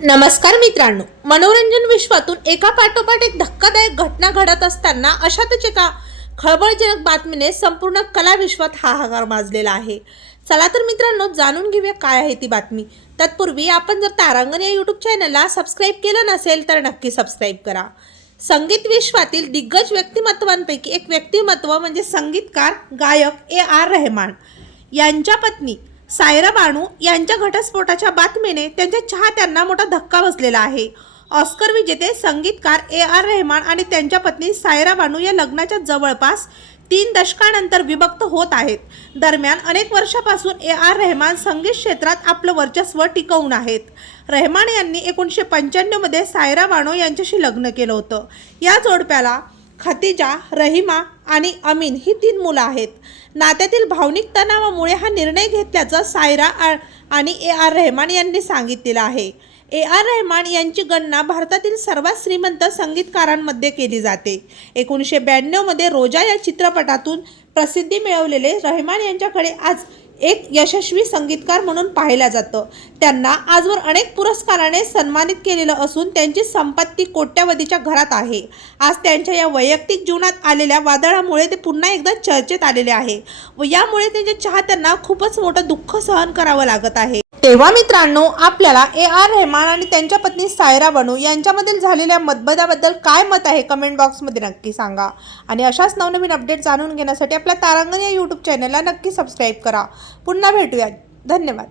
नमस्कार मित्रांनो मनोरंजन विश्वातून एका पाठोपाठ एक धक्कादायक घटना घडत असताना अशातच एका खळबळजनक बातमीने संपूर्ण कला विश्वात हाहाकार माजलेला आहे. चला तर मित्रांनो जाणून घेऊया काय आहे ती बातमी. तत्पूर्वी आपण जर तारांगण या यूट्यूब चॅनलला सबस्क्राईब केलं नसेल तर नक्की सबस्क्राईब करा. संगीत विश्वातील दिग्गज व्यक्तिमत्वांपैकी एक व्यक्तिमत्व म्हणजे संगीतकार गायक ए आर रहमान. यांच्या पत्नी सायरा बानू यांच्या घटस्फोटाच्या बातमीने त्यांच्या चाहत्यांना मोठा धक्का बसलेला आहे. ऑस्कर विजेते संगीतकार ए आर रहमान आणि त्यांच्या पत्नी सायरा बानू या लग्नाच्या जवळपास तीन दशकानंतर विभक्त होत आहेत. दरम्यान अनेक वर्षापासून ए आर रहमान संगीत क्षेत्रात आपलं वर्चस्व टिकवून आहेत. रहमान यांनी एकोणीसशे पंच्याण्णवमध्ये सायरा बानो यांच्याशी लग्न केलं होतं. या जोडप्याला खतिजा रहिमा आणि अमीन ही तीन मुलं आहेत. नात्यातील भावनिक तणावामुळे हा निर्णय घेतल्याचं सायरा आ- आणि ए आर रहमान यांनी सांगितलेलं आहे. ए आर रहमान यांची गणना भारतातील सर्वात श्रीमंत संगीतकारांमध्ये केली जाते. एकोणीसशे ब्याण्णवमध्ये रोजा या चित्रपटातून प्रसिद्धी मिळवलेले रहमान यांच्याकडे आज एक यशस्वी संगीतकार म्हणून पाहिलं जातं. त्यांना आजवर अनेक पुरस्काराने सन्मानित केलेलं असून त्यांची संपत्ती कोट्यावधीच्या घरात आहे. आज त्यांच्या या वैयक्तिक जीवनात आलेल्या वादळामुळे ते पुन्हा एकदा चर्चेत आलेले आहे. व यामुळे त्यांच्या चाहत्यांना खूपच मोठं दुःख सहन करावं लागत आहे. तेव्हा मित्रांनो आपल्याला ए आर रहमान आणि त्यांच्या पत्नी सायरा बनू यांच्यामधील झालेल्या मतभेदाबद्दल काय मत आहे कमेंट बॉक्समध्ये नक्की सांगा. आणि अशाच नवनवीन अपडेट जाणून घेण्यासाठी आपल्या तारांगण या यूट्यूब चॅनलला नक्की सबस्क्राईब करा. पुन्हा भेटूया धन्यवाद.